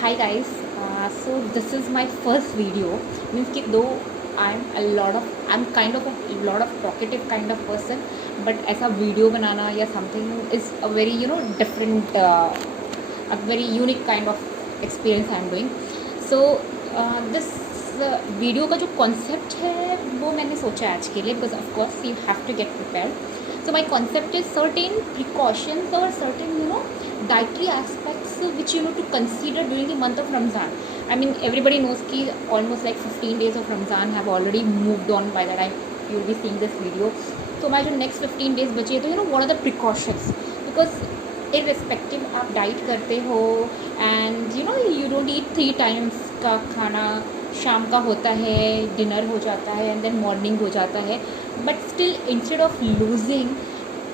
Hi guys, so this is my first video. Means कि though I'm kind of a lot of talkative kind of person, but ऐसा video बनाना या something is a very different, a very unique kind of experience I'm doing. So this video का जो concept है वो मैंने सोचा है आज के लिए, because of course you have to get prepared. So my concept is certain precautions और certain dietary aspects which to consider during the month of Ramzan. I mean, everybody knows कि almost like 15 days of Ramzan have already moved on by the time you will be seeing this video. So my जो next 15 days बचे तो what are the precautions, because irrespective आप diet करते हो and you don't eat 3 times का खाना, शाम का होता है, डिनर हो जाता है एंड देन मॉर्निंग हो जाता है, but still instead of losing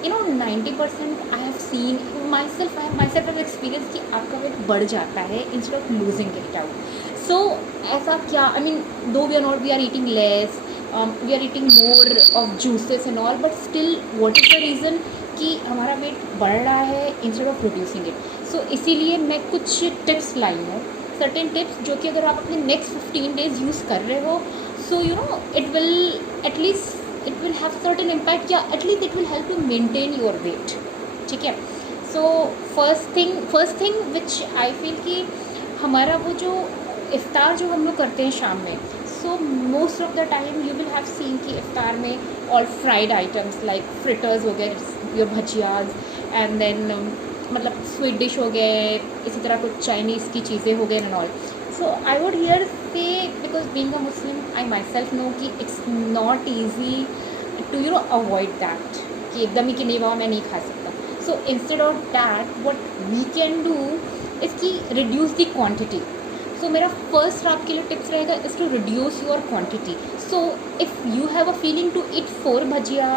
90% I have seen my self have experience कि आपका वेट बढ़ जाता है instead of losing it out. So ऐसा क्या, I mean though we are eating less, we are eating more of juices and all, but still what is the reason कि हमारा weight बढ़ रहा है instead of reducing it. So इसीलिए मैं कुछ टिप्स लाई हूँ, सर्टेन टिप्स जो कि अगर आप अपने नेक्स्ट 15 डेज यूज़ कर रहे हो, so it will at least it will have certain impact, या at least it will help you maintain your weight. ठीक है. So first thing which I feel कि हमारा वो जो इफ्तार जो हम लोग करते हैं शाम में, so most of the time you will have seen कि इफ्तार में all fried items like fritters हो गए, योर भजियाज, एंड देन मतलब स्वीट डिश हो गए, इसी तरह कुछ चाइनीज़ की चीज़ें हो गए and all. So I would here say, because being a Muslim, I myself know कि it's not easy to avoid that, कि एकदम ही कि नहीं बाबा मैं नहीं खा सकता. So instead of that, what we can do is कि reduce the quantity. So मेरा first आपके लिए tips रहेगा is to reduce your quantity. So if you have a feeling to eat 4 bhajia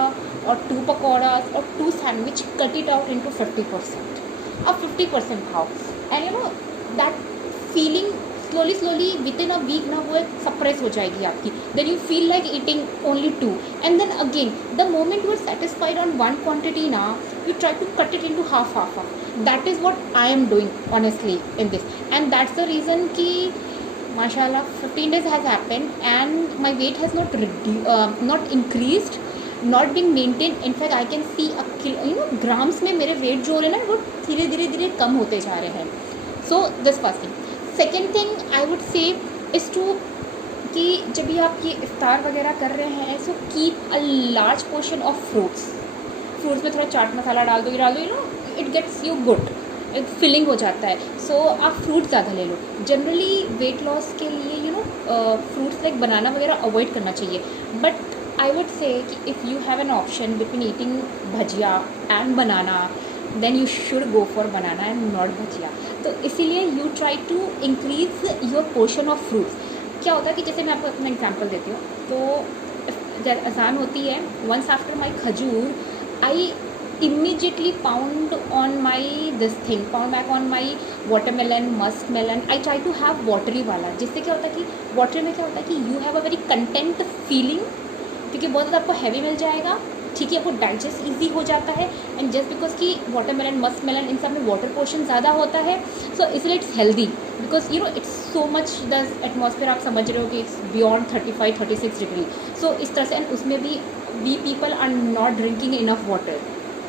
or 2 pakoras or 2 sandwich, cut it out into 50% or 50% खाओ, and that feeling slowly with in a week ना वो suppress हो जाएगी आपकी. Then you feel like eating only 2, and then again the moment you are satisfied on 1 quantity ना, you try to cut it into half. That is what I am doing honestly in this, and that's the reason कि माशाल्लाह 15 days has happen and my weight has not increased, not being maintain. In fact I can see a kilo grams में मेरे wait जो हो रहे हैं ना वो धीरे कम होते जा रहे हैं. So this first thing. Second thing I would say is to कि जब भी आप ये इफ्तार वगैरह कर रहे हैं, so keep a large portion of fruits में थोड़ा चाट मसाला डाल दो, इट गेट्स यू गुड, एक फिलिंग हो जाता है. सो आप फ्रूट ज़्यादा ले लो. जनरली वेट लॉस के लिए फ्रूट्स लाइक बनाना वगैरह अवॉइड करना चाहिए, बट आई वुड से कि if you have an option between eating bhajiya and banana, then you should go for banana and not bhajiya. तो इसीलिए you try to increase your portion of fruits. क्या होता है कि जैसे मैं आपको अपना एग्जांपल देती हूँ, तो जब अजान होती है, वंस आफ्टर माई खजूर आई immediately pound back on my watermelon, musk melon. I try to have watery वाला, जिससे क्या होता है कि वाटर में क्या होता है कि you have a very content feeling, क्योंकि बहुत ज़्यादा आपको हैवी मिल जाएगा. ठीक है, आपको डाइजेस्ट ईजी हो जाता है, एंड जस्ट बिकॉज कि वाटरमेलन, मस्क मेलन इन सब में वाटर पोर्शन ज़्यादा होता है, सो इसलिए it's healthy, because it's so much the atmosphere आप समझ रहे हो कि इट्स बियॉन्ड 35-36 डिग्री. सो इस तरह से, एंड उसमें भी we people are not drinking enough water,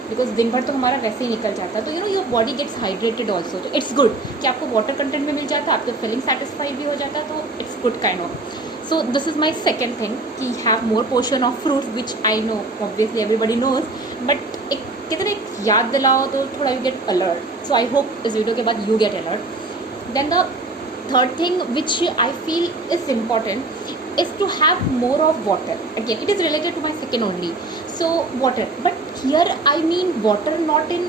because दिन भर तो हमारा वैसे ही निकल जाता है. तो your body gets hydrated also. तो इट्स गुड कि आपको वाटर कंटेंट में मिल जाता है, आपको फीलिंग सेटिस्फाइड भी हो जाता है, तो it's good kind of. So this is my second thing कि have more portion of fruits, which I know obviously everybody knows, but एक कितने याद दिलाओ तो थोड़ा you get alert. So I hope इस वीडियो के बाद you get alert. Then the third thing which I feel is important is to have more of water. Again, it is related to my second only. So water, but here I mean water not in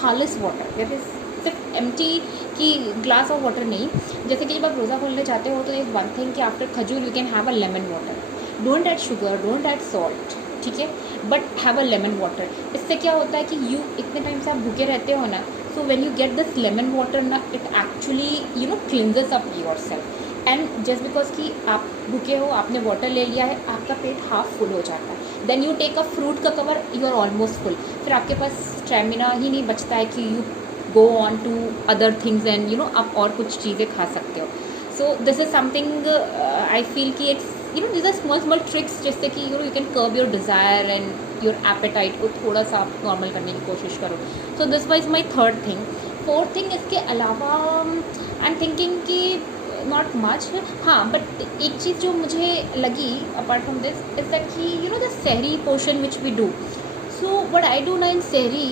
खालिस water, that is सिर्फ empty की glass of water नहीं. जैसे कि जब आप रोज़ा खोलने जाते हो तो एक वन थिंग कि आफ्टर खजूर you can have a lemon water. Don't add sugar, don't add salt, ठीक है, but have a lemon water. इससे क्या होता है कि यू इतने टाइम से आप भूखे रहते हो ना, so when you get this lemon water ना, it actually cleanses up yourself. And just because कि आप भूखे हो, आपने वाटर ले लिया है, आपका पेट हाफ फुल हो जाता है. Then you take a fruit का cover, you are almost full. फिर आपके पास स्टेमिना ही नहीं बचता है कि you go on to other things and आप और कुछ चीज़ें खा सकते हो. So this is something I feel कि it's these are small small tricks जिससे कि you can curb your desire and your appetite को थोड़ा सा आप नॉर्मल करने की कोशिश करो. So this was my third thing. Fourth thing इसके अलावा आई एम थिंकिंग कि नॉट मच. हाँ, बट एक चीज़ जो मुझे लगी apart from this is that कि the sehri portion which we do. So what I do now in Sehri,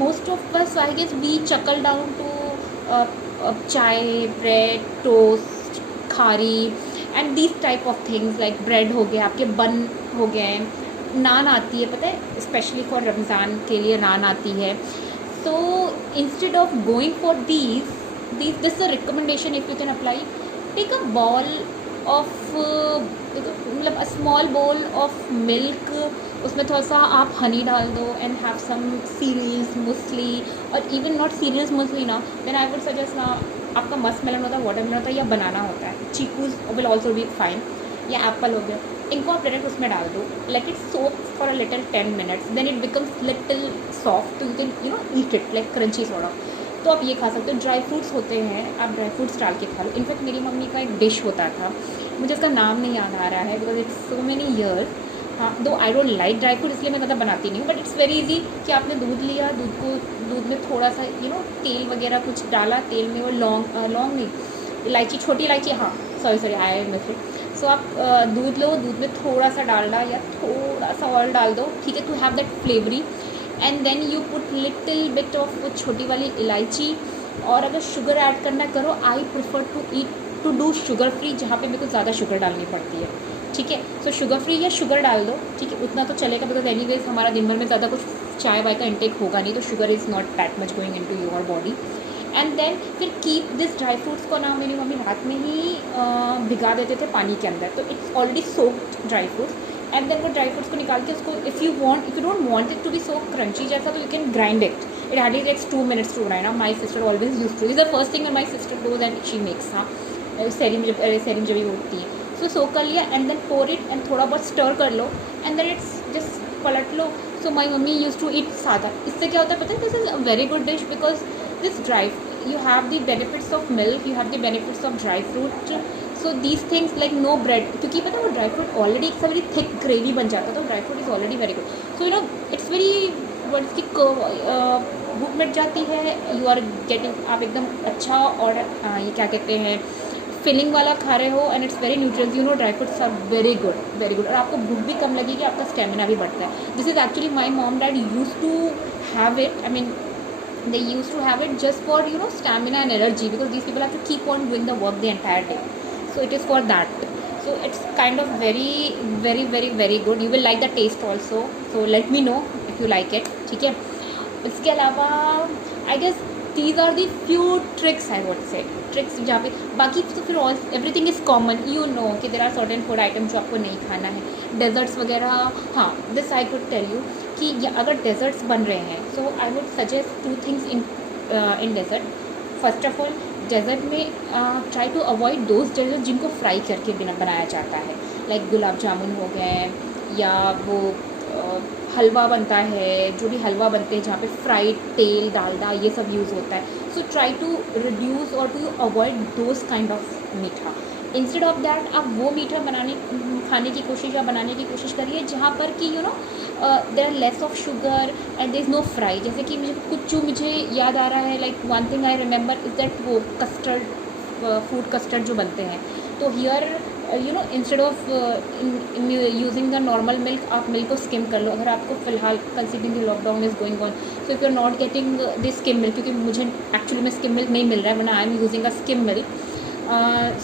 most of us, I guess, we chuckle down to chai, bread, toast, khari, and these type of things like bread हो गया, आपके बन हो गए, नान आती है, पता है स्पेशली फॉर रमज़ान के लिए नान आती है. So instead of going for these this is a recommendation if you can apply. Take a ball of मतलब a small bowl of milk, उसमें थोड़ा सा आप हनी डाल दो एंड हैव सम सीरियल्स मूसली, और इवन नॉट सीरियल्स मूसली ना, देन आई वुड सजेस्ट ना, आपका मस्क मेलन होता है, वाटरमेलन होता है या बनाना होता है, chikoos will also be fine, या एप्पल हो गया, इनको आप डायरेक्ट उसमें डाल दो, let it soak for a little 10 minutes, then it becomes little soft, तो you can eat it like crunchy sort of. तो आप ये खा सकते हो. ड्राई फ्रूट्स होते हैं, आप ड्राई फ्रूट्स डाल के खा लो. इनफैक्ट मेरी मम्मी का एक डिश होता था, मुझे उसका नाम नहीं याद आ रहा है because it's so many years. हाँ, दो I don't like dry fruit इसलिए मैं ज़्यादा बनाती नहीं हूँ, बट इट्स वेरी इजी कि आपने दूध लिया, दूध में थोड़ा सा तेल वगैरह कुछ डाला, तेल में वो लौंग नहीं, इलायची, छोटी इलायची, हाँ सॉरी आई मिस इट. सो आप दूध लो, दूध में थोड़ा सा डालडा या थोड़ा सा ऑयल डाल दो, ठीक है, to have that flavoury, and then you put little bit of वो छोटी वाली इलायची. और अगर शुगर ऐड करना करो, I prefer to do sugar free, जहाँ पे मेरे को ज़्यादा शुगर डालनी पड़ती है, ठीक है. सो शुगर फ्री या शुगर डाल दो, ठीक है, उतना तो चलेगा बिकॉज एनीवेज हमारा दिन भर में ज़्यादा कुछ चाय वाय का इंटेक होगा नहीं, तो sugar is not that much going into your body. And then फिर कीप दिस ड्राई फ्रूट्स को ना, मेरी मम्मी रात में ही भिगा देते थे पानी के अंदर, तो it's already soaked dry fruits. And then वो ड्राई फ्रूट्स को निकाल के उसको, if you don't want it to be so crunchy जैसा, तो you can grind it. It hardly takes 2 minutes to grind. Now my sister always used to. This is the first thing when my sister goes and she makes. हाँ, सेरी में जब भी होती है, सो soak कर लिया and then pour it and थोड़ा बहुत स्टर कर लो एंड देन इट्स जस्ट पलट लो. So my mummy use to eat sada. इससे क्या होता है पता है, this is a very good dish because this dry, you have the benefits of milk, you have the benefits of dry fruit. So these things like no bread, क्योंकि पता है वो ड्राई फ्रूट ऑलरेडी एक very thick gravy बन जाता है, तो dry fruit is already very good. So it's very word इसकी भूख मिट जाती है, यू आर गेटिंग, आप एकदम अच्छा और ये क्या कहते हैं फिलिंग वाला खा रहे हो, and it's very nutrients. Dry fruits are very good, और आपको भूख भी कम लगेगी, आपका स्टेमिना भी बढ़ता है. This is actually my mom dad use to have it, I mean they used to have it just for stamina and energy, because these people have to keep on doing the work the entire day, so it is for that. So it's kind of very good. You will like the taste also, so let me know if you like it, ठीक है. इसके अलावा I guess these are the few tricks, I would say tricks, जहाँ पे बाकी तो फिर all everything is common, कि there are certain food item जो आपको नहीं खाना है, डेजर्ट्स वगैरह. हाँ, this I could tell you कि अगर डेजर्ट्स बन रहे हैं, so I would suggest 2 things in dessert. First of all, dessert में try to avoid those dessert जिनको फ्राई करके बिना बनाया जाता है, लाइक गुलाब जामुन हो गए, या वो हलवा बनता है, जो भी हलवा बनते हैं जहाँ पे फ्राइड तेल डालडा ये सब यूज़ होता है. सो ट्राई टू रिड्यूस और to avoid those kind of meetha. Instead of that आप वो मीठा खाने की कोशिश या बनाने की कोशिश करिए जहाँ पर कि there are less of sugar and there is no fry. जैसे कि मुझे याद आ रहा है, like one thing I remember is that वो कस्टर्ड, फ्रूट कस्टर्ड जो बनते हैं, तो here instead of using the normal milk, आप मिल्क को स्किम कर लो. अगर आपको फिलहाल considering the lockdown is going on, so if you are not getting this skim milk, क्योंकि मुझे एक्चुअली में स्किम मिल्क नहीं मिल रहा है, वरना I am using a skim milk,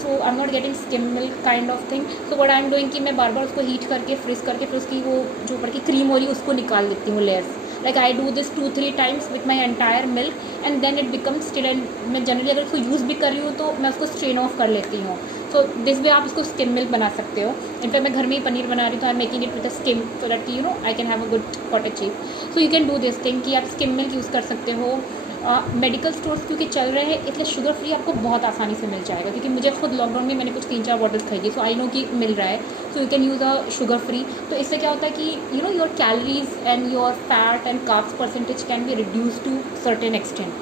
so I am not getting skim milk kind of thing. So what I am doing कि मैं बार बार उसको हीट करके फ्रीज करके फिर उसकी वो जो ऊपर की क्रीम हो रही है उसको निकाल देती हूँ layers. Like I do this 2-3 times with my entire milk and then it becomes still. And मैं जनरली अगर उसको यूज़ भी कर रही हूँ तो मैं उसको स्ट्रेन ऑफ कर लेती हूँ. सो दिस वे आप इसको स्किम मिल्क बना सकते हो. इनफैक्ट मैं घर में ही पनीर बना रही हूँ, तो I am making it with a scheme, so that I can have a good cottage cheese. So you can do this thing कि आप स्किम मिल्क यूज़ कर सकते हो. मेडिकल स्टोर्स क्योंकि चल रहे हैं, इसलिए शुगर फ्री आपको बहुत आसानी से मिल जाएगा, क्योंकि मुझे खुद लॉकडाउन में मैंने कुछ 3-4 बॉटल्स खरीदी, सो आई नो कि मिल रहा है. So you can use a sugar free. तो इससे क्या होता है कि your calories and your fat and carbs percentage can be reduce to certain extent.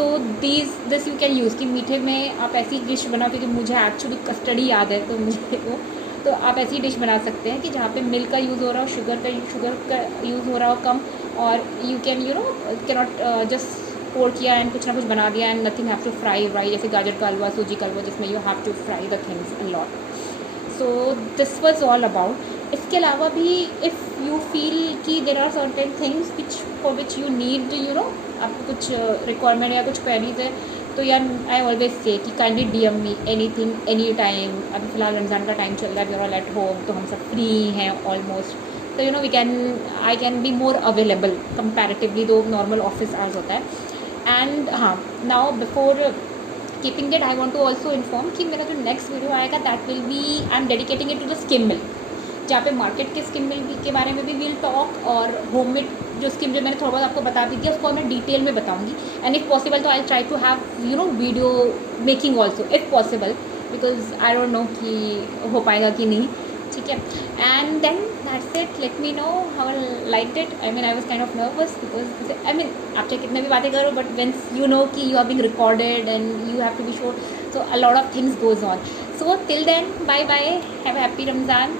So this you can use कि मीठे में आप ऐसी डिश बनाओ, क्योंकि मुझे एक्चुअली कस्टर्ड ही याद है तो मुझे तो आप ऐसी डिश बना सकते हैं कि जहाँ पे मिल्क का यूज़ हो रहा हो, शुगर का यूज़ हो रहा हो कम, और you can cannot just pour किया एंड कुछ ना कुछ बना दिया and nothing have to fry जैसे गाजर का हलवा, सूजी का हलवा, जिसमें you have to fry the things a lot. So this was all about. इसके अलावा भी इफ़ यू फील कि there are certain things for which you need आपको कुछ रिक्वायरमेंट या कुछ क्वेरीज है, तो यार आई ऑलवेज से कि kindly DM me anything any time. अभी फ़िलहाल रमज़ान का टाइम चल रहा है, we are all at home, तो हम सब फ्री हैं ऑलमोस्ट, तो I can be more available comparatively, though normal office hours होता है. एंड हाँ, now before keeping that I want to also inform कि मेरा जो नेक्स्ट वीडियो आएगा that will be I am dedicating it to the skim milk, जहाँ पे market के स्किम मिल्क के बारे में भी विल टॉक, और होममेड जो स्किम जो मैंने थोड़ा बहुत आपको बता दी थी उसको मैं डिटेल में बताऊंगी. एंड इफ़ पॉसिबल तो I try to have video making also if possible, because I don't know कि हो पाएगा कि नहीं. ठीक है. And then that's it. Let me know how like it. I mean I was kind of nervous because I mean आप चाहे कितने भी बातें करो, बट वेंस यू नो कि you are being recorded and you have to be sure, so a lot of things goes on. So till then, bye bye, have a happy Ramzan.